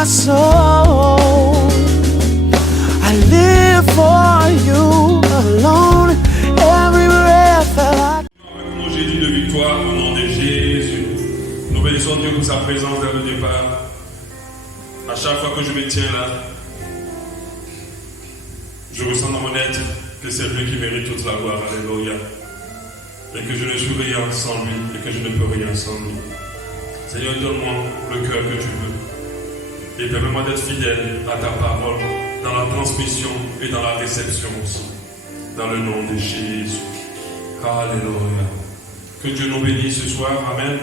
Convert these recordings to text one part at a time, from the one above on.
my soul. I live for you alone. Every breath that I... Nous, Jésus de victoire, au nom de Jésus. Nous bénissons Dieu pour sa présence dès le départ. À chaque fois que je me tiens là, je ressens dans mon être que c'est lui qui mérite toute la gloire. Alléluia. Et que je ne suis rien sans lui, et que je ne peux rien sans lui. Seigneur, donne-moi le cœur que tu veux. Et permets-moi d'être fidèle à ta parole, dans la transmission et dans la réception aussi. Dans le nom de Jésus. Alléluia. Que Dieu nous bénisse ce soir. Amen.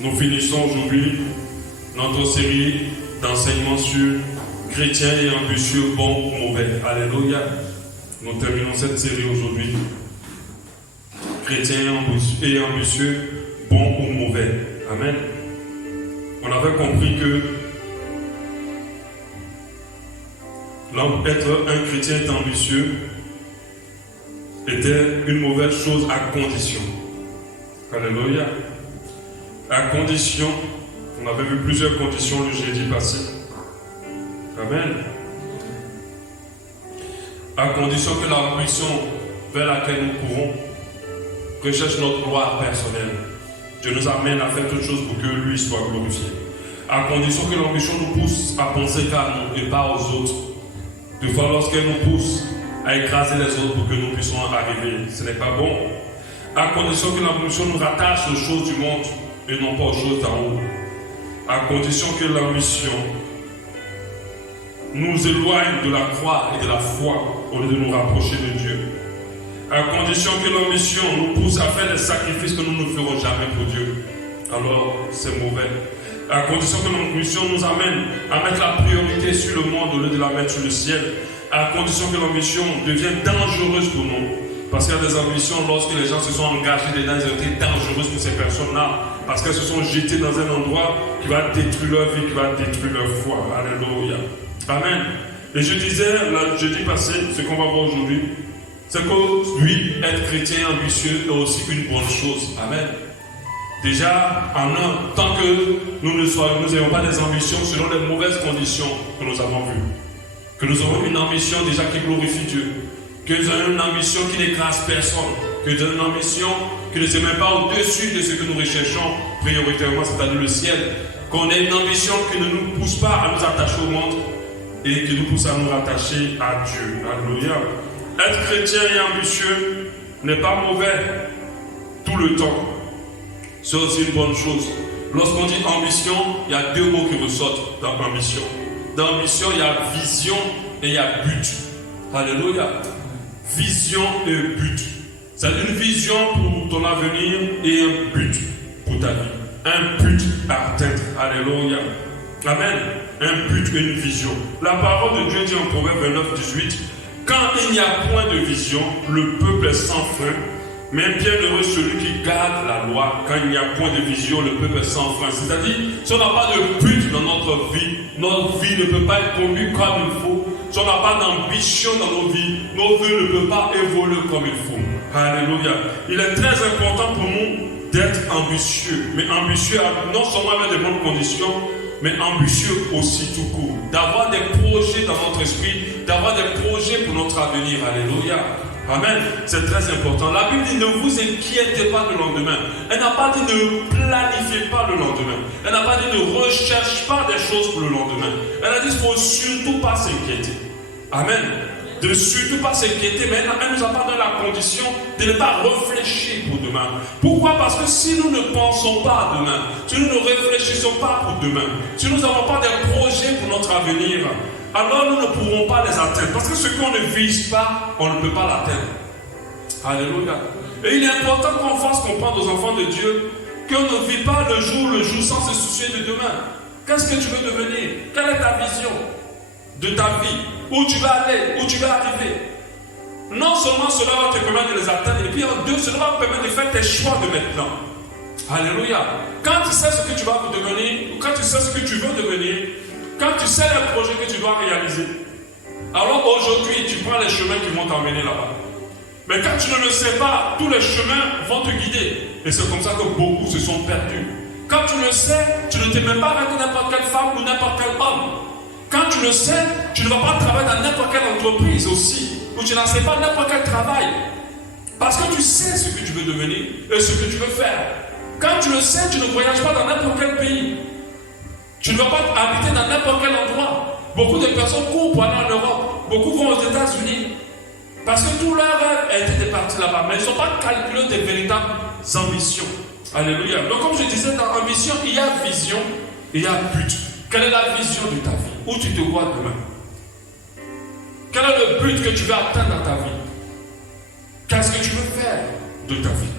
Nous finissons aujourd'hui notre série d'enseignements sur chrétiens et ambitieux, bons ou mauvais. Alléluia. Nous terminons cette série aujourd'hui. Chrétiens et ambitieux, bons ou mauvais. Amen. On avait compris que être un chrétien ambitieux était une mauvaise chose à condition. Alléluia. À condition, on avait vu plusieurs conditions le jeudi passé. Amen. À condition que l'ambition vers laquelle nous courons recherche notre gloire personnelle. Dieu nous amène à faire toutes choses pour que lui soit glorifié. À condition que l'ambition nous pousse à penser qu'à nous et pas aux autres. Des fois, lorsqu'elle nous pousse à écraser les autres pour que nous puissions arriver, ce n'est pas bon. À condition que l'ambition nous rattache aux choses du monde et non pas aux choses d'en haut. À condition que l'ambition nous éloigne de la croix et de la foi au lieu de nous rapprocher de Dieu. À condition que l'ambition nous pousse à faire des sacrifices que nous ne ferons jamais pour Dieu. Alors, c'est mauvais. À condition que l'ambition nous amène à mettre la priorité sur le monde au lieu de la mettre sur le ciel. À condition que l'ambition devienne dangereuse pour nous. Parce qu'il y a des ambitions, lorsque les gens se sont engagés dedans, elles ont été dangereuses pour ces personnes-là. Parce qu'elles se sont jetées dans un endroit qui va détruire leur vie, qui va détruire leur foi. Alléluia. Amen. Et je disais, le jeudi passé, ce qu'on va voir aujourd'hui, c'est que oui, être chrétien ambitieux est aussi une bonne chose. Amen. Déjà, tant que nous n'ayons pas des ambitions selon les mauvaises conditions que nous avons vues, que nous avons une ambition déjà qui glorifie Dieu, que nous avons une ambition qui n'écrase personne, que nous avons une ambition qui ne se met pas au-dessus de ce que nous recherchons prioritairement, c'est-à-dire le ciel, qu'on ait une ambition qui ne nous pousse pas à nous attacher au monde et qui nous pousse à nous rattacher à Dieu. Alléluia. Être chrétien et ambitieux n'est pas mauvais tout le temps. C'est aussi une bonne chose. Lorsqu'on dit ambition, il y a deux mots qui ressortent dans ambition. Dans ambition, il y a vision et il y a but. Alléluia. Vision et but. C'est une vision pour ton avenir et un but pour ta vie. Un but à atteindre. Alléluia. Amen. Un but et une vision. La parole de Dieu dit en Proverbe 29, 18, quand il n'y a point de vision, le peuple est sans frein. Mais bienheureux celui qui garde la loi. Quand il n'y a point de vision, le peuple est sans frein. C'est-à-dire, si on n'a pas de but dans notre vie ne peut pas être conduite comme il faut. Si on n'a pas d'ambition dans nos vies ne peuvent pas évoluer comme il faut. Alléluia. Il est très important pour nous d'être ambitieux. Mais ambitieux non seulement avec de bonnes conditions, mais ambitieux aussi tout court. D'avoir des projets dans notre esprit, d'avoir des projets pour notre avenir. Alléluia. Amen. C'est très important. La Bible dit ne vous inquiétez pas du lendemain. Elle n'a pas dit ne planifiez pas le lendemain. Elle n'a pas dit ne recherche pas des choses pour le lendemain. Elle a dit il ne faut surtout pas s'inquiéter. Amen. De surtout pas s'inquiéter, mais elle nous a pas donné la condition de ne pas réfléchir pour demain. Pourquoi? Parce que si nous ne pensons pas à demain, si nous ne réfléchissons pas pour demain, si nous n'avons pas des projets pour notre avenir, alors nous ne pourrons pas les atteindre. Parce que ce qu'on ne vise pas, on ne peut pas l'atteindre. Alléluia. Et il est important qu'on fasse comprendre aux enfants de Dieu qu'on ne vit pas le jour sans se soucier de demain. Qu'est-ce que tu veux devenir? Quelle est ta vision de ta vie? Où tu vas aller? Où tu vas arriver? Non seulement cela va te permettre de les atteindre, et puis en deux, cela va te permettre de faire tes choix de maintenant. Alléluia. Quand tu sais ce que tu vas devenir, quand tu sais ce que tu veux devenir, quand tu sais les projets que tu dois réaliser, alors aujourd'hui, tu prends les chemins qui vont t'emmener là-bas. Mais quand tu ne le sais pas, tous les chemins vont te guider. Et c'est comme ça que beaucoup se sont perdus. Quand tu le sais, tu ne t'es même pas avec n'importe quelle femme ou n'importe quel homme. Quand tu le sais, tu ne vas pas travailler dans n'importe quelle entreprise aussi, ou tu n'en sais pas n'importe quel travail. Parce que tu sais ce que tu veux devenir et ce que tu veux faire. Quand tu le sais, tu ne voyages pas dans n'importe quel pays. Tu ne vas pas habiter dans n'importe quel endroit. Beaucoup de personnes courent pour aller en Europe. Beaucoup vont aux États-Unis. Parce que tout leur rêve a été de partir là-bas. Mais ils n'ont pas calculé des véritables ambitions. Alléluia. Donc comme je disais, dans ambition, il y a vision et il y a but. Quelle est la vision de ta vie? Où tu te vois demain? Quel est le but que tu veux atteindre dans ta vie? Qu'est-ce que tu veux faire de ta vie?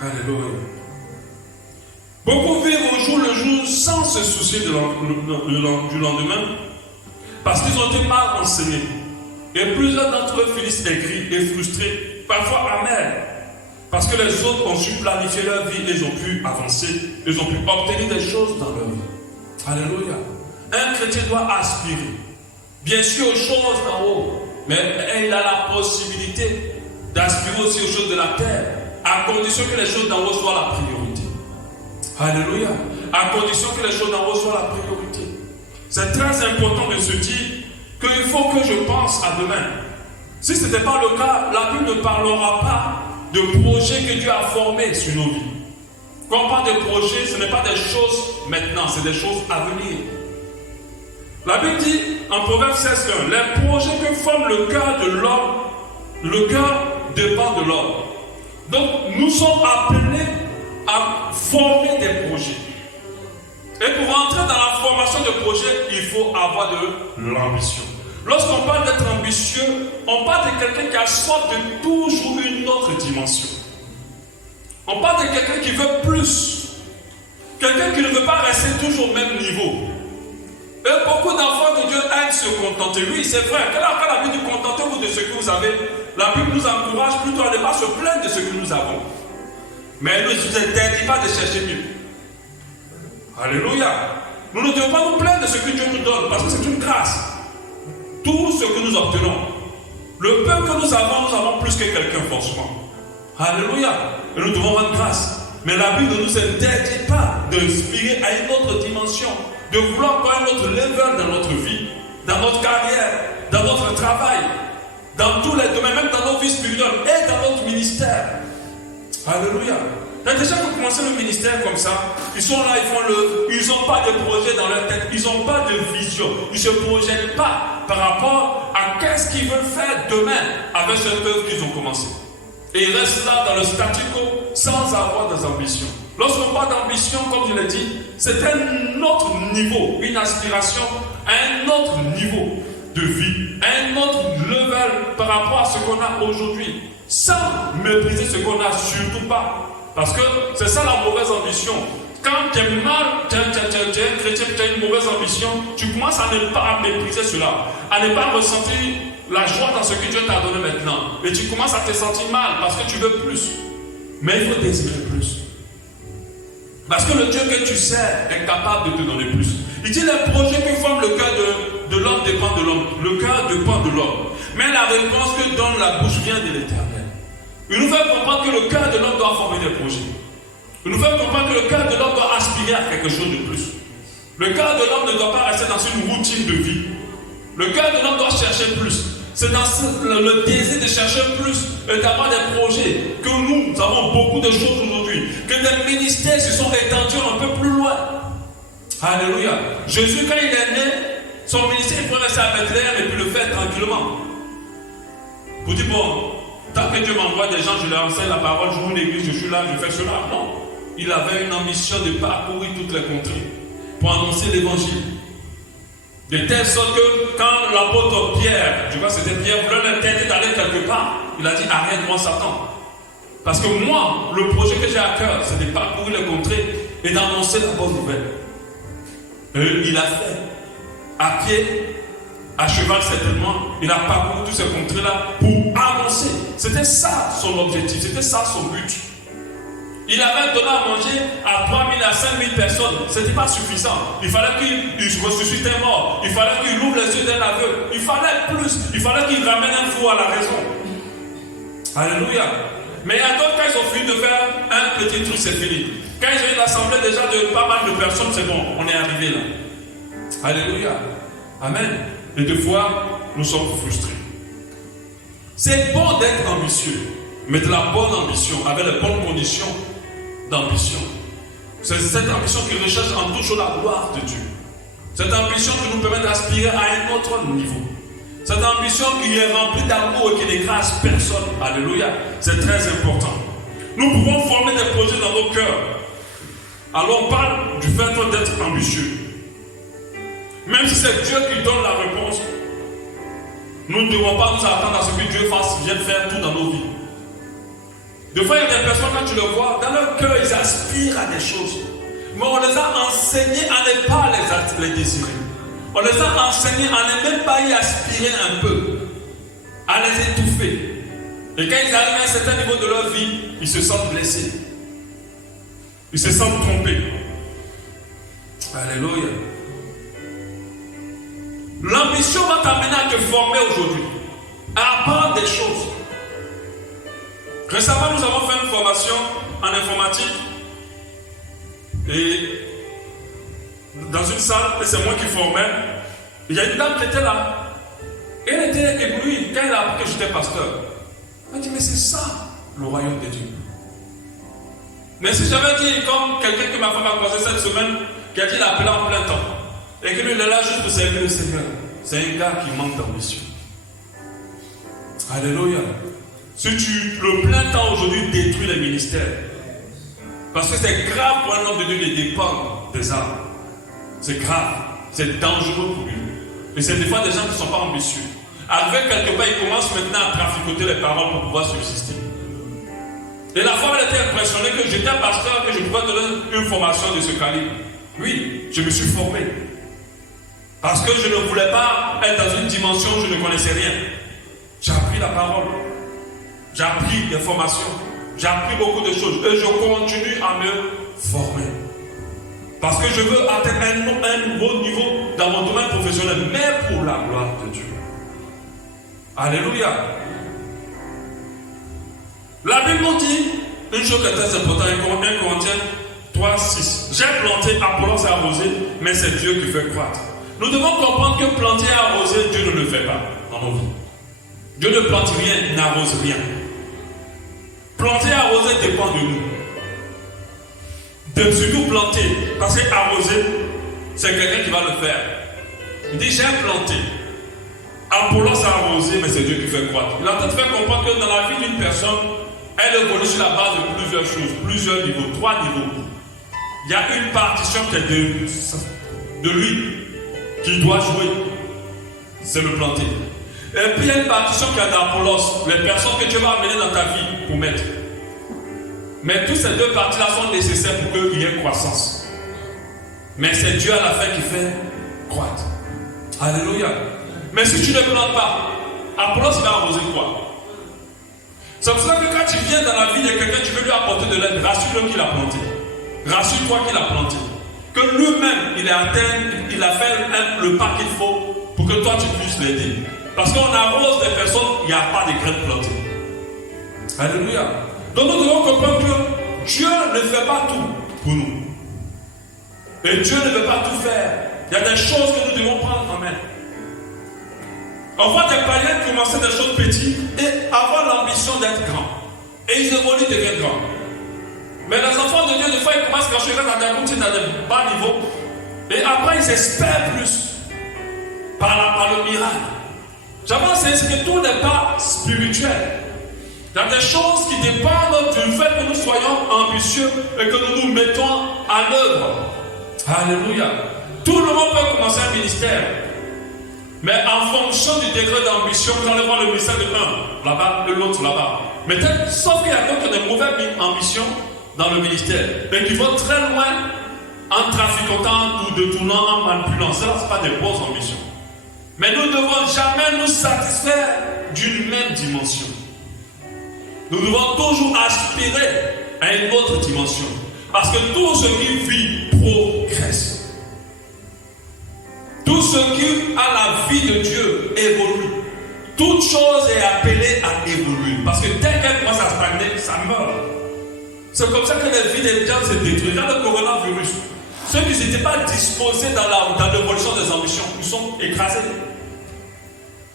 Alléluia. Beaucoup vivent au jour le jour sans se soucier du lendemain parce qu'ils ont été mal renseignés. Et plusieurs d'entre eux finissent aigris et frustrés, parfois amers, parce que les autres ont su planifier leur vie et ils ont pu avancer, ils ont pu obtenir des choses dans leur vie. Alléluia. Un chrétien doit aspirer, bien sûr, aux choses d'en haut, mais il a la possibilité d'aspirer aussi aux choses de la terre, à condition que les choses d'en haut soient la priorité. Alléluia. À condition que les choses d'en haut soient la priorité. C'est très important de se dire qu'il faut que je pense à demain. Si ce n'était pas le cas, la Bible ne parlera pas de projets que Dieu a formés sur nos vies. Quand on parle de projets, ce n'est pas des choses maintenant, c'est des choses à venir. La Bible dit en Proverbe 16:1, les projets que forme le cœur de l'homme, le cœur dépend de l'homme. Donc nous sommes appelés à former des projets. Et pour entrer dans la formation de projets, il faut avoir de l'ambition. Lorsqu'on parle d'être ambitieux, on parle de quelqu'un qui a soif de toujours une autre dimension. On parle de quelqu'un qui veut plus. Quelqu'un qui ne veut pas rester toujours au même niveau. Et beaucoup d'enfants de Dieu aiment se contenter. Oui, c'est vrai. Quand la Bible dit contentez-vous de ce que vous avez, la Bible nous encourage plutôt à ne pas se plaindre de ce que nous avons. Mais elle ne nous interdit pas de chercher mieux. Alléluia. Nous ne devons pas nous plaindre de ce que Dieu nous donne, parce que c'est une grâce. Tout ce que nous obtenons, le peu que nous avons plus que quelqu'un forcément. Alléluia. Et nous devons rendre grâce. Mais la Bible ne nous interdit pas d'inspirer à une autre dimension, de vouloir avoir un autre level dans notre vie, dans notre carrière, dans notre travail, dans tous les domaines, même dans nos vies spirituelles et dans notre ministère. Alléluia. Déjà que vous commencez le ministère comme ça, ils sont là, ils n'ont pas de projet dans leur tête, ils n'ont pas de vision, ils ne se projettent pas par rapport à qu'est-ce qu'ils veulent faire demain avec cette œuvre qu'ils ont commencé. Et ils restent là dans le statu quo sans avoir des ambitions. Lorsqu'on parle d'ambition, comme je l'ai dit, c'est un autre niveau, une aspiration à un autre niveau de vie, à un autre level par rapport à ce qu'on a aujourd'hui, sans mépriser ce qu'on a, surtout pas. Parce que c'est ça la mauvaise ambition. Quand tu es mal, tu es un chrétien, tu as une mauvaise ambition, tu commences à ne pas mépriser cela, à ne pas ressentir la joie dans ce que Dieu t'a donné maintenant. Et tu commences à te sentir mal parce que tu veux plus. Mais il faut désirer plus. Parce que le Dieu que tu sers est capable de te donner plus. Il dit les projets que forme le cœur de l'homme dépend de l'homme. Le cœur dépend de l'homme. Mais la réponse que donne la bouche vient de l'Éternel. Il nous fait comprendre que le cœur de l'homme doit former des projets. Il nous fait comprendre que le cœur de l'homme doit aspirer à quelque chose de plus. Le cœur de l'homme ne doit pas rester dans une routine de vie. Le cœur de l'homme doit chercher plus. C'est dans le désir de chercher plus et d'avoir des projets que nous avons beaucoup de choses aujourd'hui. Que des ministères se sont étendus un peu plus loin. Alléluia. Jésus, quand il est né, son ministère, il pouvait rester à Bethléem et puis le faire tranquillement. Vous dites, bon, tant que Dieu m'envoie des gens, je leur enseigne la parole, je joue une église, je suis là, je fais cela. Non. Il avait une ambition de parcourir toutes les contrées pour annoncer l'évangile. De telle sorte que quand l'apôtre Pierre, je crois que c'était Pierre, voulait l'interdire d'aller quelque part, il a dit arrête-moi Satan. Parce que moi, le projet que j'ai à cœur, c'est de parcourir les contrées et d'annoncer la bonne nouvelle. Et il a fait. À pied, à cheval certainement, il a parcouru tous ces contrées-là pour annoncer. C'était ça son objectif, c'était ça son but. Il avait donné à manger à 3000 à 5000 personnes. Ce n'était pas suffisant. Il fallait qu'il ressuscite un mort. Il fallait qu'il ouvre les yeux d'un aveugle. Il fallait plus. Il fallait qu'il ramène un fou à la raison. Alléluia. Mais il y a d'autres, quand ils ont fini de faire un petit truc, c'est fini. Quand ils ont eu l'assemblée déjà de pas mal de personnes, c'est bon, on est arrivé là. Alléluia. Amen. Et des fois, nous sommes frustrés. C'est bon d'être ambitieux, mais de la bonne ambition, avec les bonnes conditions d'ambition. C'est cette ambition qui recherche en toujours la gloire de Dieu. Cette ambition qui nous permet d'aspirer à un autre niveau. Cette ambition qui est remplie d'amour et qui n'écrase personne. Alléluia. C'est très important. Nous pouvons former des projets dans nos cœurs. Alors on parle du fait d'être ambitieux. Même si c'est Dieu qui donne la réponse, nous ne devons pas nous attendre à ce que Dieu vienne faire tout dans nos vies. Des fois, il y a des personnes, quand tu le vois, dans leur cœur, ils aspirent à des choses. Mais on les a enseignés à ne pas les désirer. On les a enseignés à ne même pas y aspirer un peu, à les étouffer. Et quand ils arrivent à un certain niveau de leur vie, ils se sentent blessés. Ils se sentent trompés. Alléluia. L'ambition va t'amener à te former aujourd'hui, à apprendre des choses. Récemment, nous avons fait une formation en informatique. Et dans une salle, et c'est moi qui formais, il y a une dame qui était là. Elle était éblouie quand elle a appris que j'étais pasteur. Elle m'a dit, mais c'est ça le royaume de Dieu. Mais si j'avais dit, comme quelqu'un que ma femme a croisé cette semaine, qui a dit l'appeler en plein temps, et que lui il est là juste pour servir le Seigneur, c'est un gars qui manque d'ambition. Alléluia. Si le plein temps aujourd'hui détruit les ministères, parce que c'est grave pour un homme de Dieu de dépendre des armes. C'est grave, c'est dangereux pour lui. Et c'est des fois des gens qui ne sont pas ambitieux. Arrivé quelque part, ils commencent maintenant à traficoter les paroles pour pouvoir subsister. Et la femme, elle était impressionnée que j'étais un pasteur, que je pouvais donner une formation de ce calibre. Oui, je me suis formé. Parce que je ne voulais pas être dans une dimension où je ne connaissais rien. J'ai appris la parole. J'ai appris des formations. J'ai appris beaucoup de choses. Et je continue à me former. Parce que je veux atteindre un nouveau niveau dans mon domaine professionnel, mais pour la gloire de Dieu. Alléluia. La Bible nous dit une chose qui est très importante, 1 Corinthiens 3, 6. J'ai planté, Apollos a arrosé, mais c'est Dieu qui fait croître. Nous devons comprendre que planter et arroser, Dieu ne le fait pas dans nos vies. Dieu ne plante rien, n'arrose rien. Planter et arroser dépend de nous. De surtout planter, parce que arroser, c'est quelqu'un qui va le faire. Il dit, j'ai planté. Apollos a arrosé, mais c'est Dieu qui fait croître. Il est en train de faire comprendre que dans la vie d'une personne, elle évolue sur la base de plusieurs choses, plusieurs niveaux, 3 niveaux. Il y a une partition qui est de lui, qui doit jouer. C'est le planter. Et puis il y a une partition qui est d'Apollos, les personnes que Dieu va amener dans ta vie pour mettre. Mais toutes ces deux parties-là sont nécessaires pour qu'il y ait croissance. Mais c'est Dieu à la fin qui fait croître. Alléluia. Mais si tu ne plantes pas, Apollos va arroser quoi? C'est pour ça que quand tu viens dans la vie de quelqu'un, tu veux lui apporter de l'aide, rassure-le qu'il a planté. Rassure-toi qu'il a planté. Que lui-même, il a atteint, il a fait le pas qu'il faut pour que toi tu puisses l'aider. Parce qu'on arrose des personnes, il n'y a pas de graines plantées. Alléluia. Donc nous devons comprendre que Dieu ne fait pas tout pour nous. Et Dieu ne veut pas tout faire. Il y a des choses que nous devons prendre en main. On voit des païens commencer des choses petites et avoir l'ambition d'être grands. Et ils évoluent, deviennent grands. Mais les enfants de Dieu, des fois, ils commencent quand je regarde dans des routines, dans des bas niveaux. Et après, ils espèrent plus. Par le miracle. J'avance, c'est que tout n'est pas spirituel. Il y a des choses qui dépendent du fait que nous soyons ambitieux et que nous nous mettons à l'œuvre. Alléluia. Tout le monde peut commencer un ministère. Mais en fonction du degré d'ambition, vous allez voir le ministère de l'un là-bas, de l'autre là-bas. Mais sauf qu'il y a donc des mauvaises ambitions dans le ministère, mais qui vont très loin en traficotant ou détournant, en manipulant. Ça, ce n'est pas des bonnes ambitions. Mais nous ne devons jamais nous satisfaire d'une même dimension. Nous devons toujours aspirer à une autre dimension. Parce que tout ce qui vit progresse. Tout ce qui a la vie de Dieu évolue. Toute chose est appelée à évoluer. Parce que dès qu'elle commence à stagner, ça meurt. C'est comme ça que la vie des gens se détruit. Regarde le coronavirus. Ceux qui n'étaient pas disposés dans l'évolution des ambitions, ils sont écrasés.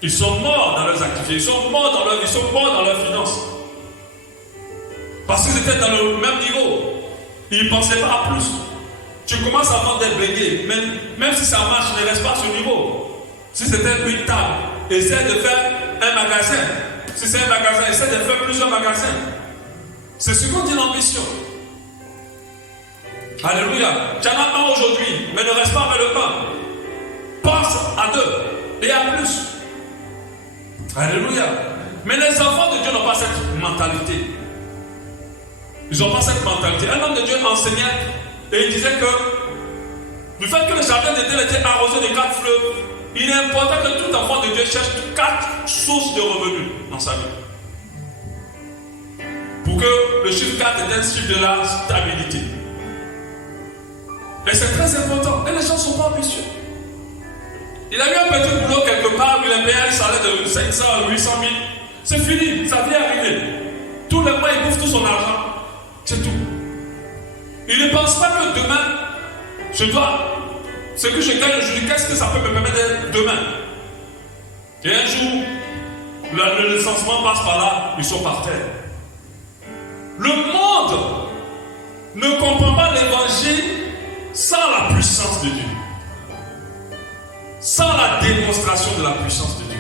Ils sont morts dans leurs activités, ils sont morts dans leur vie, ils sont morts dans leurs finances. Parce qu'ils étaient dans le même niveau. Ils ne pensaient pas à plus. Tu commences à vendre des beignets, même si ça marche, ne reste pas à ce niveau. Si c'était une table, essaie de faire un magasin. Si c'est un magasin, essaie de faire plusieurs magasins. C'est ce qu'on dit l'ambition. Alléluia. Tu en as un aujourd'hui, mais ne reste pas avec le pain. Pense à deux et à plus. Alléluia. Mais les enfants de Dieu n'ont pas cette mentalité. Ils n'ont pas cette mentalité. Un homme de Dieu enseignait et il disait que du fait que le jardin d'Éden était arrosé de 4 fleuves, il est important que tout enfant de Dieu cherche 4 sources de revenus dans sa vie. Pour que le chiffre 4 est un chiffre de la stabilité. Et c'est très important. Et les gens ne sont pas ambitieux. Il a eu un petit boulot quelque part, il a payé un salaire de 500, 800 000. C'est fini, ça vient arriver. Tous les mois, il bouffe tout son argent. C'est tout. Il ne pense pas que demain, ce que je gagne aujourd'hui, qu'est-ce que ça peut me permettre demain? Et un jour, le licenciement passe par là, ils sont par terre. Le monde ne comprend pas l'évangile sans la puissance de Dieu. Sans la démonstration de la puissance de Dieu.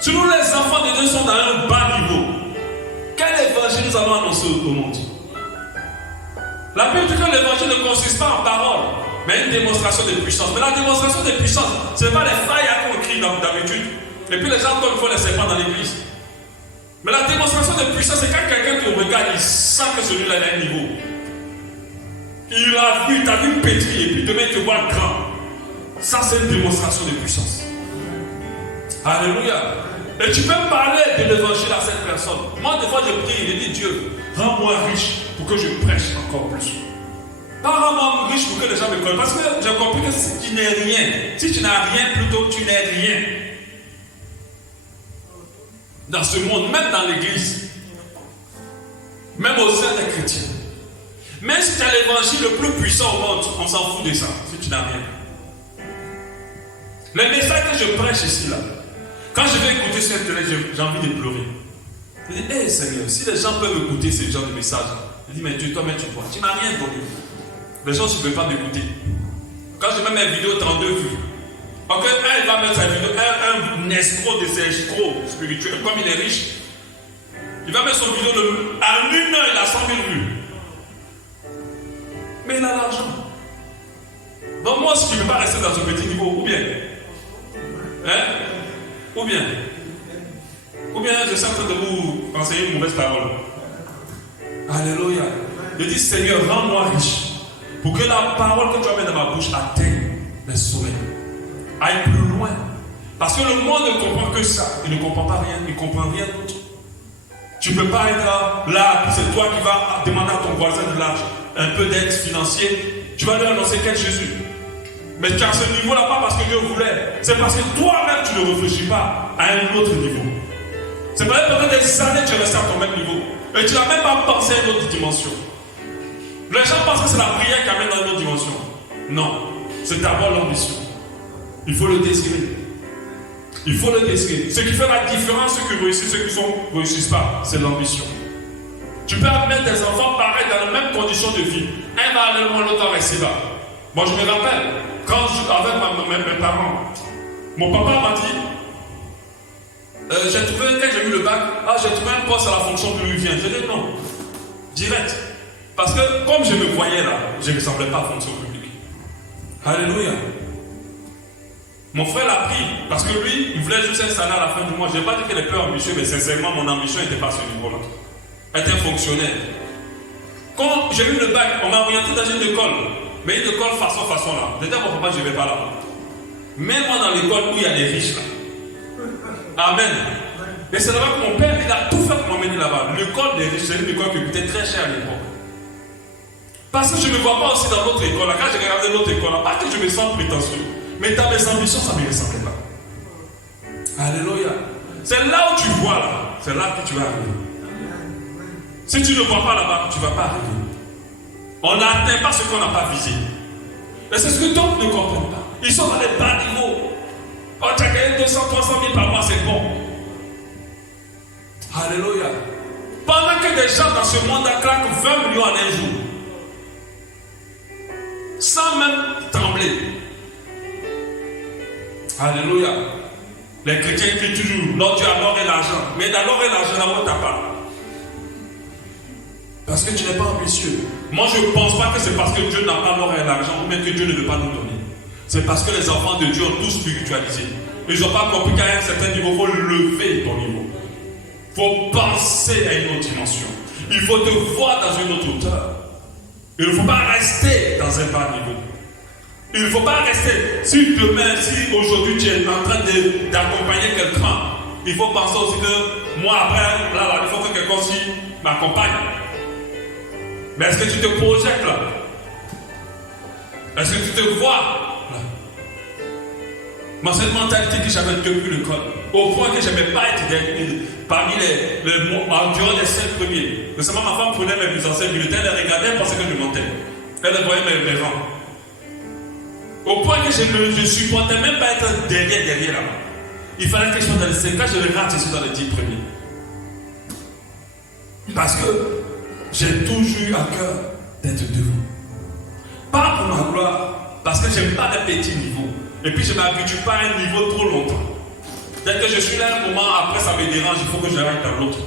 Si nous, les enfants de Dieu, sont dans un bas niveau, quel évangile nous allons annoncer au monde? La Bible dit que l'évangile ne consiste pas en parole, mais une démonstration de puissance. Mais la démonstration de puissance, ce n'est pas les failles qu'on crie d'habitude. Et puis les gens, comme il faut les serpents dans l'église. Mais la démonstration de puissance, c'est quand quelqu'un te regarde, il sent que celui-là est à un niveau. Il a vu, tu as vu pétri, et puis demain tu vois grand. Ça, c'est une démonstration de puissance. Alléluia. Et tu peux parler de l'évangile à cette personne. Moi, des fois, je prie, je dis Dieu, rends-moi riche pour que je prêche encore plus. Pas rends-moi riche pour que les gens me connaissent. Parce que j'ai compris que si tu n'es rien, si tu n'as rien, plutôt tu n'es rien. Dans ce monde, même dans l'église, même au sein des chrétiens. Même si tu as l'évangile le plus puissant au monde, on s'en fout de ça, si tu n'as rien. Le message que je prêche ici, là, quand je vais écouter cette télé, j'ai envie de pleurer. Je dis, hé Seigneur, si les gens peuvent écouter ce genre de message, je dis, mais Dieu, toi-même tu vois, tu n'as rien donné. Les gens ne peuvent pas m'écouter. Quand je mets mes vidéos 32 vues, ok, il va mettre sa vidéo, un escroc de ses escrocs spirituels, comme il est riche, il va mettre son vidéo en une heure, il a 100 000 vues. Mais il a l'argent. Donc moi, si je ne veux pas rester dans ce petit niveau, ou bien, ou bien, je suis en train de vous enseigner une mauvaise parole. Alléluia. Je dis, Seigneur, rends-moi riche, pour que la parole que tu as mis dans ma bouche atteigne les sommets, aille plus loin. Parce que le monde ne comprend que ça. Il ne comprend pas rien, il ne comprend rien d'autre. Tu ne peux pas être là, c'est toi qui vas demander à ton voisin de l'argent, un peu d'aide financière. Tu vas lui annoncer quel Jésus. Mais tu as ce niveau-là pas parce que Dieu voulait. C'est parce que toi-même tu ne réfléchis pas à un autre niveau. C'est parce que pendant des années tu es resté à ton même niveau. Et tu n'as même pas pensé à une autre dimension. Les gens pensent que c'est la prière qui amène dans une autre dimension. Non. C'est d'abord l'ambition. Il faut le désirer. Il faut le désirer. Ce qui fait la différence, ceux qui réussissent, ceux qui ne réussissent pas, c'est l'ambition. Tu peux mettre des enfants pareils dans les mêmes conditions de vie. Un va aller loin, l'autre va rester là. Moi je me rappelle, quand avec mes parents, mon papa m'a dit, j'ai trouvé, quand j'ai eu le bac, j'ai trouvé un poste à la fonction publique. J'ai dit non, direct. Parce que comme je me voyais là, je ne ressemblais pas à la fonction publique. Alléluia. Mon frère l'a pris, parce que lui, il voulait juste s'installer à la fin du mois. Je n'ai pas dit qu'il est peu ambitieux, mais sincèrement, mon ambition n'était pas à ce niveau-là. Être un fonctionnaire. Quand j'ai eu le bac, on m'a orienté dans une école. Mais une école façon là. Déjà, mon papa, je ne vais pas là-bas. Même moi dans l'école où il y a des riches là. Amen. Et c'est là-bas que mon père, il a tout fait pour m'emmener là-bas. L'école des riches, c'est une école qui coûtait très cher à l'époque. Parce que je ne me vois pas aussi dans l'autre école. Quand j'ai regardé l'autre école, pas que je me sens prétentieux. Mais dans mes ambitions, ça ne me ressemblait pas. Alléluia. C'est là où tu vois là. C'est là que tu vas arriver. Si tu ne vois pas là-bas, tu ne vas pas arriver. On n'atteint pas ce qu'on n'a pas visé. Et c'est ce que d'autres ne comprennent pas. Ils sont dans les bas niveaux. Oh, tu as gagné 200, 300 000 par mois, c'est bon. Alléluia. Pendant que des gens dans ce monde claquent 20 millions en un jour, sans même trembler. Alléluia. Les chrétiens crient toujours, non, tu as l'or et l'argent. Mais dans l'or et l'argent, là-bas, tu n'as pas. Parce que tu n'es pas ambitieux. Moi, je ne pense pas que c'est parce que Dieu n'a pas l'or et l'argent, ou même que Dieu ne veut pas nous donner. C'est parce que les enfants de Dieu ont tous spiritualisé. Ils n'ont pas compris qu'à un certain niveau, il faut lever ton niveau. Il faut penser à une autre dimension. Il faut te voir dans une autre hauteur. Il ne faut pas rester dans un bas niveau. Il ne faut pas rester. Si demain, si aujourd'hui tu es en train d'accompagner quelqu'un, il faut penser aussi que moi après, là, il faut que quelqu'un aussi m'accompagne. Mais est-ce que tu te projettes là? Est-ce que tu te vois là? Moi, cette mentalité que j'avais depuis le code, au point que je n'aimais pas être parmi durant les 5 premiers. Récemment, ma femme prenait mes anciens bulletins, elle les regardait, elle pensait que je mentais. Elle voyait mes rangs. Au point que je ne supportais même pas être derrière là-bas. Il fallait que je sois dans les 5 ans, je le rate, je suis dans les 10 premiers. Parce que j'ai toujours eu à cœur d'être devant. Pas pour ma gloire, parce que je n'aime pas les petits niveaux. Et puis je ne m'habitue pas à un niveau trop longtemps. Dès que je suis là un moment, après ça me dérange, il faut que j'arrête dans l'autre.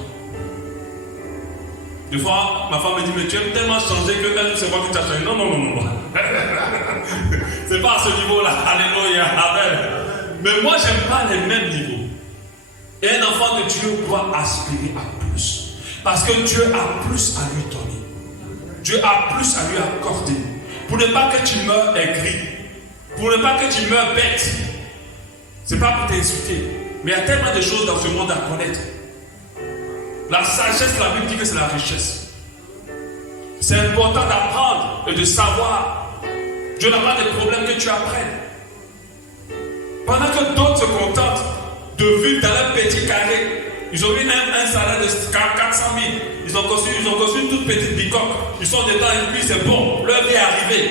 Des fois, ma femme me dit, mais tu aimes tellement changer que elle se voit que tu as changé. Non. C'est pas à ce niveau-là. Alléluia. Amen. Mais moi, j'aime pas les mêmes niveaux. Et un enfant de Dieu doit aspirer à plus. Parce que Dieu a plus à lui donner. Dieu a plus à lui accorder. Pour ne pas que tu meurs aigri. Pour ne pas que tu meurs bête. C'est pas pour t'insulter. Mais il y a tellement de choses dans ce monde à connaître. La sagesse, la Bible dit que c'est la richesse. C'est important d'apprendre et de savoir. Dieu n'a pas de problème que tu apprennes. Pendant que d'autres se contentent de vivre dans un petit carré, ils ont eu un salaire de 400 000. Ils ont conçu une toute petite bicoque. Ils sont dedans et puis c'est bon. Leur vie est arrivée.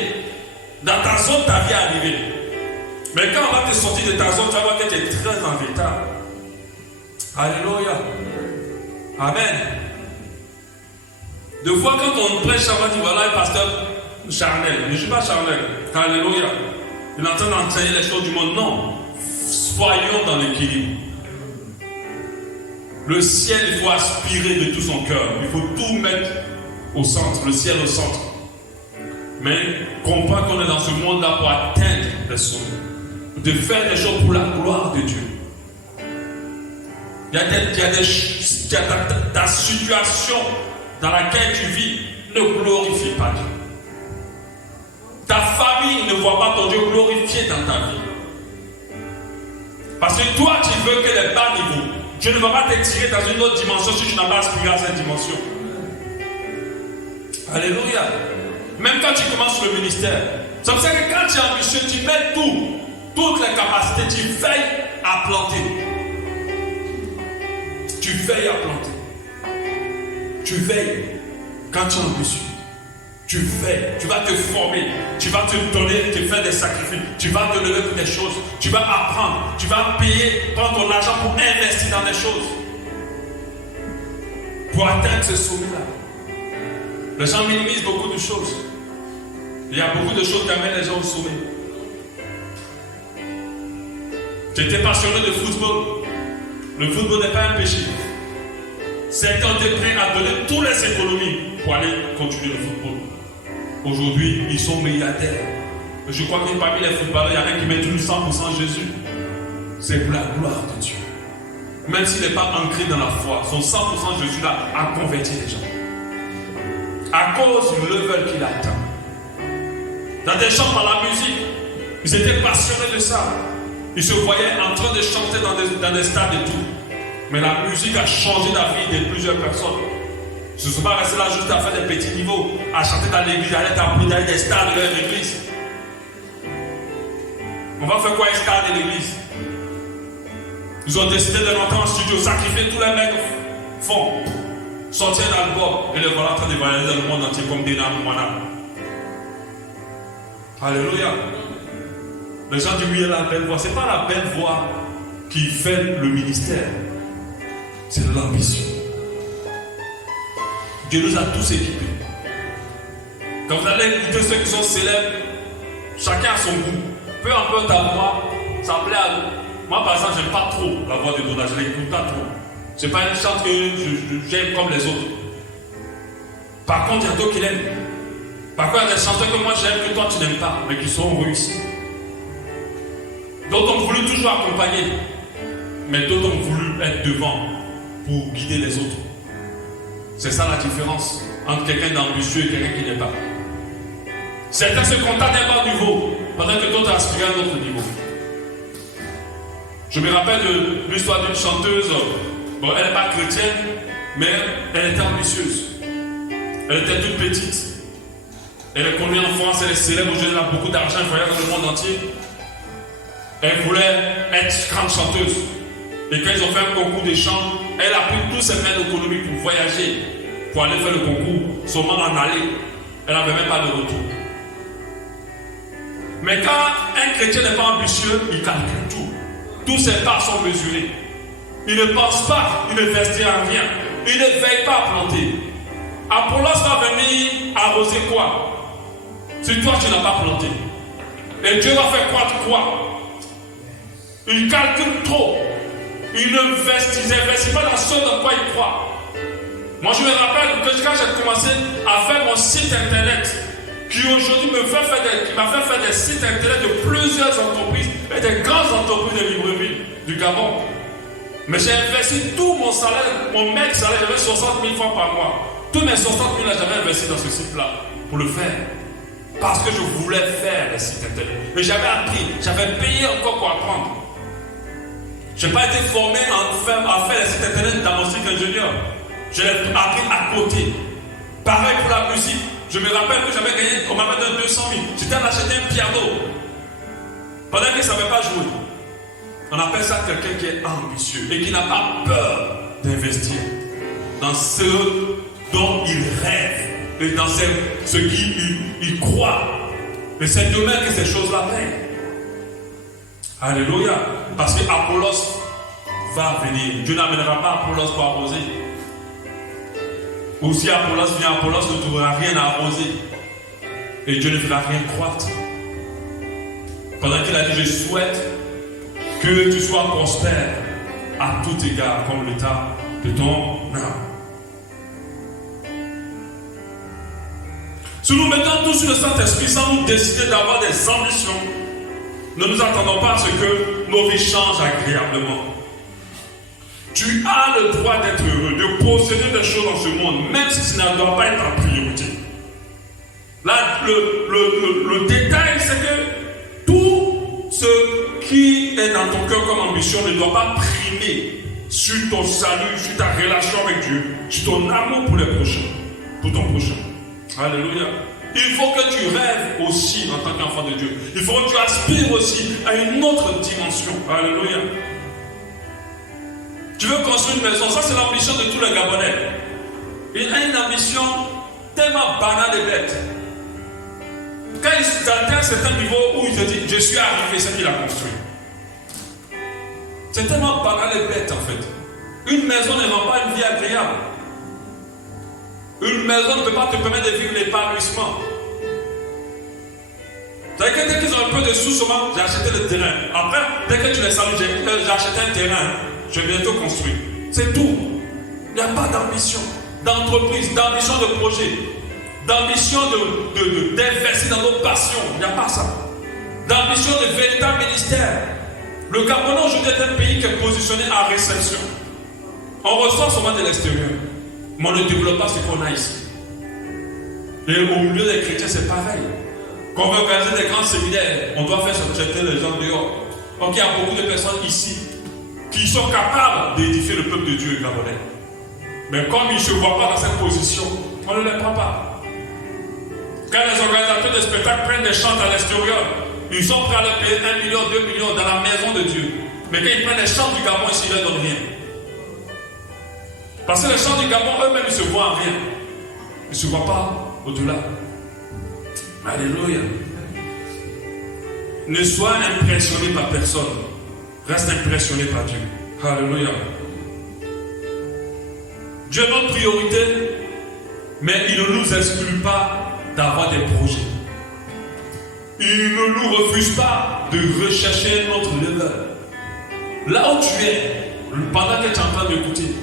Dans ta zone, ta vie est arrivée. Mais quand on va te sortir de ta zone, tu vas voir que tu es très en retard. Alléluia. Amen. Deux fois, quand on prêche, on va dire voilà, le pasteur charnel. Je ne suis pas charnel. Alléluia. Il est en train d'enseigner les choses du monde. Non. Soyons dans l'équilibre. Le ciel, il faut aspirer de tout son cœur. Il faut tout mettre au centre, le ciel au centre. Mais comprends qu'on est dans ce monde-là pour atteindre les sommets. De faire des choses pour la gloire de Dieu. Il y a ta situation dans laquelle tu vis ne glorifie pas Dieu. Ta famille ne voit pas ton Dieu glorifié dans ta vie. Parce que toi, tu veux que les bas niveaux, Dieu ne va pas t'étirer dans une autre dimension si tu n'as pas aspiré à cette dimension. Alléluia. Même quand tu commences le ministère, c'est pour ça que quand tu es ambitieux, tu mets toutes les capacités, tu veilles à planter. Tu veilles à planter. Tu veilles quand tu es ambitieux. Tu veilles, tu vas te former, tu vas te donner, te faire des sacrifices, tu vas te lever pour des choses, tu vas apprendre, tu vas payer, prendre ton argent pour investir dans des choses. Pour atteindre ce sommet-là. Les gens minimisent beaucoup de choses. Il y a beaucoup de choses qui amènent les gens au sommet. J'étais passionné de football. Le football n'est pas un péché. Certains étaient prêts à donner toutes les économies pour aller continuer le football. Aujourd'hui, ils sont milliardaires. Je crois que parmi les footballeurs, il y en a qui mettent toujours 100% Jésus. C'est pour la gloire de Dieu. Même s'il n'est pas ancré dans la foi, son 100% Jésus là a converti les gens. À cause du level qu'il atteint. Dans des chants, dans la musique, ils étaient passionnés de ça. Ils se voyaient en train de chanter dans des stades et tout. Mais la musique a changé la vie de plusieurs personnes. Ils ne sont pas restés là juste à faire des petits niveaux, à chanter dans l'église, à aller dans des stades de l'église. On va faire quoi un stade de l'église? Ils ont décidé de rentrer en studio, sacrifier tous les mecs font, sortir un album et les voilà en train de voyager dans le monde entier comme des nains. Alléluia. Les gens disent oui, il a la belle voix. Ce n'est pas la belle voix qui fait le ministère. C'est l'ambition. Dieu nous a tous équipés. Quand vous allez écouter ceux qui sont célèbres, chacun a son goût. Peu importe ta voix, ça plaît à nous. Moi, par exemple, je n'aime pas trop la voix de Donald. Je ne l'écoute pas trop. Ce n'est pas une chante que j'aime comme les autres. Par contre, il y a d'autres qui l'aiment. Par contre, il y a des chanteurs que moi j'aime que toi tu n'aimes pas, mais qui sont réussis. D'autres ont voulu toujours accompagner, mais d'autres ont voulu être devant pour guider les autres. C'est ça la différence entre quelqu'un d'ambitieux et quelqu'un qui n'est pas. Certains se contentent d'un bas niveau, pendant que d'autres aspirent à un autre niveau. Je me rappelle de l'histoire d'une chanteuse. Bon, elle n'est pas chrétienne, mais elle était ambitieuse. Elle était toute petite. Elle est connue en France, elle est célèbre, aujourd'hui elle a beaucoup d'argent, elle voyage dans le monde entier. Elle voulait être grande chanteuse. Et quand ils ont fait un concours de chant, elle a pris tous ses moyens d'économie pour voyager, pour aller faire le concours, seulement en aller. Elle n'avait même pas de retour. Mais quand un chrétien n'est pas ambitieux, il calcule tout. Tous ses pas sont mesurés. Il ne pense pas, il ne investit en rien. Il ne veille pas à planter. Apollos va venir arroser quoi? Si toi tu n'as pas planté. Et Dieu va faire quoi? Il calcule trop. Il n'investit pas dans ce dans quoi il croit. Moi je me rappelle que quand j'ai commencé à faire mon site internet, qui aujourd'hui m'a fait faire des sites internet de plusieurs entreprises et des grandes entreprises de Libreville, du Gabon. Mais j'ai investi tout mon salaire, mon maigre salaire, j'avais 60 000 francs par mois. Tous mes 60 000 là, j'avais investi dans ce site-là pour le faire. Parce que je voulais faire les sites internet. Mais j'avais appris, j'avais payé encore pour apprendre. Je n'ai pas été formé à faire les sites internet dans mon cycle ingénieur. Je l'ai appris à côté. Pareil pour la musique. Je me rappelle que j'avais gagné, on m'avait donné 200 000. J'étais allé acheter un piano. Pendant qu'il ne savait pas jouer. On appelle ça quelqu'un qui est ambitieux et qui n'a pas peur d'investir dans ce dont il rêve et dans ce qu'il croit. Et c'est demain que ces choses-là payent. Alléluia. Parce que Apollos va venir. Dieu n'amènera pas Apollos pour arroser. Ou si Apollos vient, Apollos ne trouvera rien à arroser. Et Dieu ne fera rien croître. Pendant qu'il a dit, je souhaite que tu sois prospère à tout égard, comme l'état de ton âme. Si nous mettons tous sur le Saint-Esprit sans nous décider d'avoir des ambitions, ne nous attendons pas à ce que nos vies changent agréablement. Tu as le droit d'être heureux, de posséder des choses dans ce monde, même si ça ne doit pas être en priorité. Là, le détail, c'est que tout ce qui est dans ton cœur comme ambition ne doit pas primer sur ton salut, sur ta relation avec Dieu, sur ton amour pour les prochains, pour ton prochain. Alléluia. Il faut que tu rêves aussi en tant qu'enfant de Dieu. Il faut que tu aspires aussi à une autre dimension. Alléluia. Tu veux construire une maison, ça c'est l'ambition de tous les Gabonais. Il a une ambition tellement banale et bête. Quand il atteint un certain niveau où il te dit je suis arrivé, c'est qu'il a construit. C'est tellement banal et bête en fait. Une maison ne rend pas une vie agréable. Une maison ne peut pas te permettre de vivre l'épanouissement. C'est-à-dire que dès qu'ils ont un peu de sous, seulement j'ai acheté le terrain. Après, dès que tu les salues, j'ai acheté un terrain. Je vais bientôt construire. C'est tout. Il n'y a pas d'ambition, d'entreprise, d'ambition de projet, d'ambition d'investir dans nos passions. Il n'y a pas ça. D'ambition de véritable ministère. Le Gabon aujourd'hui est un pays qui est positionné à réception. On reçoit seulement de l'extérieur. Mais on ne développe pas ce qu'on a ici. Et au milieu des chrétiens, c'est pareil. Quand on veut organiser des grands séminaires, on doit faire jeter les gens dehors. Donc il y a beaucoup de personnes ici qui sont capables d'édifier le peuple de Dieu gabonais. Mais comme ils ne se voient pas dans cette position, on ne les prend pas. Quand les organisateurs de spectacles prennent des chants à l'extérieur, ils sont prêts à leur payer 1 million, 2 millions dans la maison de Dieu. Mais quand ils prennent les chants du Gabon, ici, ils ne leur donnent rien. Parce que les chants du Gabon, eux-mêmes, ils ne se voient en rien. Ils ne se voient pas au-delà. Alléluia. ne sois impressionné par personne. Reste impressionné par Dieu. Alléluia. Dieu est notre priorité, mais il ne nous exclut pas d'avoir des projets. Il ne nous refuse pas de rechercher notre level. Là où tu es, pendant que tu es en train d'écouter,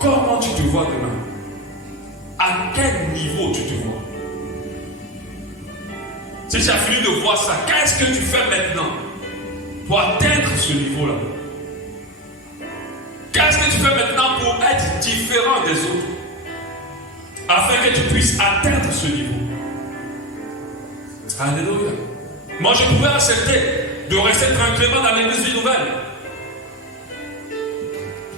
comment tu te vois demain? À quel niveau tu te vois? Si tu as fini de voir ça, qu'est-ce que tu fais maintenant pour atteindre ce niveau-là? Qu'est-ce que tu fais maintenant pour être différent des autres? Afin que tu puisses atteindre ce niveau. Alléluia. Moi, je pouvais accepter de rester tranquillement dans l'église Vie Nouvelle.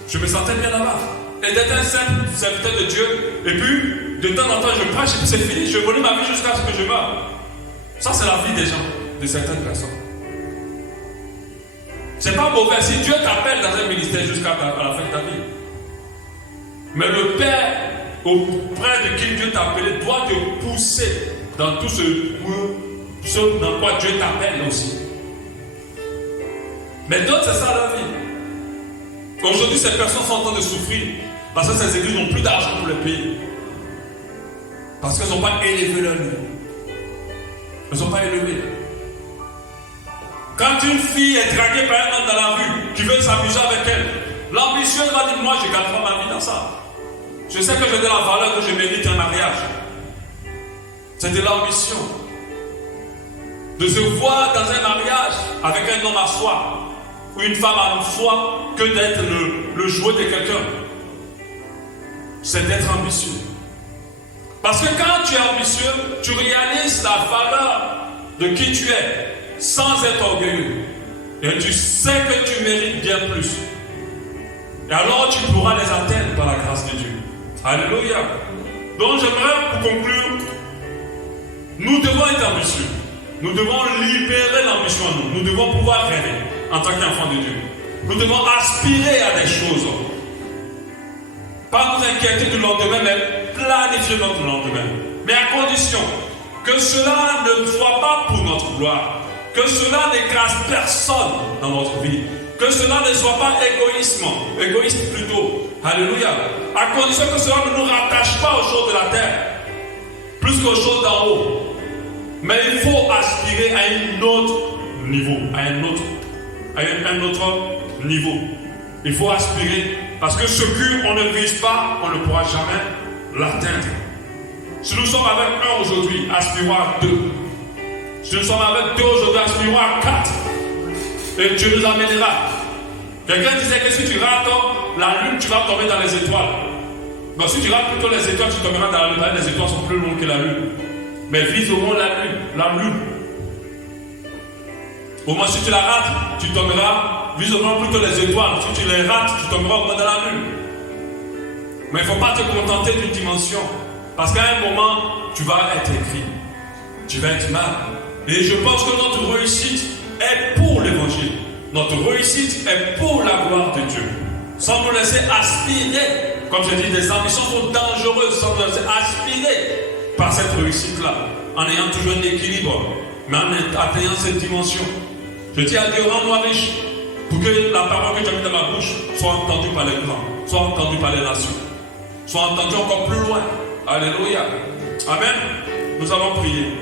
Je me sentais bien là-bas. Et d'être un simple serviteur de Dieu. Et puis, de temps en temps, je prêche et puis c'est fini. Je volais ma vie jusqu'à ce que je meure. Ça, c'est la vie des gens, de certaines personnes. C'est pas mauvais. Si Dieu t'appelle dans un ministère jusqu'à la fin de ta vie. Mais le Père, auprès de qui Dieu t'a appelé, doit te pousser dans tout ce dans quoi Dieu t'appelle aussi. Mais d'autres, c'est ça la vie. Aujourd'hui, ces personnes sont en train de souffrir parce que ces églises n'ont plus d'argent pour les payer. Parce qu'elles n'ont pas élevé leur niveau. Elles n'ont pas élevé. Quand une fille est draguée par un homme dans la rue qui veut s'amuser avec elle, l'ambitieuse va dire, moi je ne garde pas ma vie dans ça. Je sais que j'ai de la valeur, que je mérite un mariage. C'est de l'ambition. De se voir dans un mariage avec un homme à soi ou une femme à soi que d'être le jouet de quelqu'un. C'est d'être ambitieux. Parce que quand tu es ambitieux, tu réalises la valeur de qui tu es sans être orgueilleux. Et tu sais que tu mérites bien plus. Et alors tu pourras les atteindre par la grâce de Dieu. Alléluia. Donc j'aimerais pour conclure, nous devons être ambitieux. Nous devons libérer l'ambition en nous. Nous devons pouvoir rêver en tant qu'enfants de Dieu. Nous devons aspirer à des choses. Pas nous inquiéter du lendemain, mais planifier notre lendemain. Mais à condition que cela ne soit pas pour notre gloire. Que cela n'écrase personne dans notre vie. Que cela ne soit pas égoïste plutôt. Alléluia. À condition que cela ne nous rattache pas aux choses de la terre. Plus qu'aux choses d'en haut. Mais il faut aspirer à un autre niveau. À un autre niveau. Il faut aspirer. Parce que ce qu'on ne vise pas, on ne pourra jamais l'atteindre. Si nous sommes avec un aujourd'hui, aspirons à deux. Si nous sommes avec deux aujourd'hui, aspirons à quatre. Et Dieu nous amènera. Quelqu'un disait que si tu rates la lune, tu vas tomber dans les étoiles. Donc si tu rates plutôt les étoiles, tu tomberas dans la lune. Les étoiles sont plus longues que la lune. Mais vise au moins la lune. Au moins si tu la rates, tu tomberas, vise au moins plutôt les étoiles. Si tu les rates, tu tomberas au moins dans la lune. Mais il ne faut pas te contenter d'une dimension. Parce qu'à un moment, tu vas être écrit. Tu vas être mal. Et je pense que notre réussite est pour l'évangile. Notre réussite est pour la gloire de Dieu. Sans nous laisser aspirer, comme je dis, les ambitions sont dangereuses, sans nous laisser aspirer par cette réussite-là, en ayant toujours un équilibre, mais en atteignant cette dimension. Je dis à Dieu, rends-moi riche, pour que la parole que tu as mis dans ma bouche soit entendue par les grands, soit entendue par les nations, soit entendue encore plus loin. Alléluia. Amen. Nous allons prier.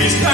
Jésus.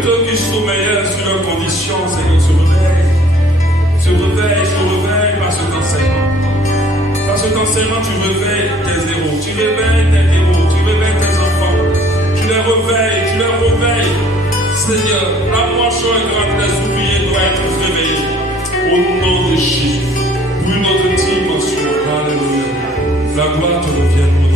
Tout eux qui sommeillent sur leurs conditions, Seigneur, se réveille. Se réveille par cet enseignement. Par cet enseignement, tu réveilles tes héros. Tu réveilles tes héros. Tu réveilles tes enfants. Tu les réveilles. Tu les réveilles. Seigneur, la moisson et grande des oubliés doit être réveillée. Au nom de Jésus. Pour une autre dimension. Alléluia. La gloire te revient.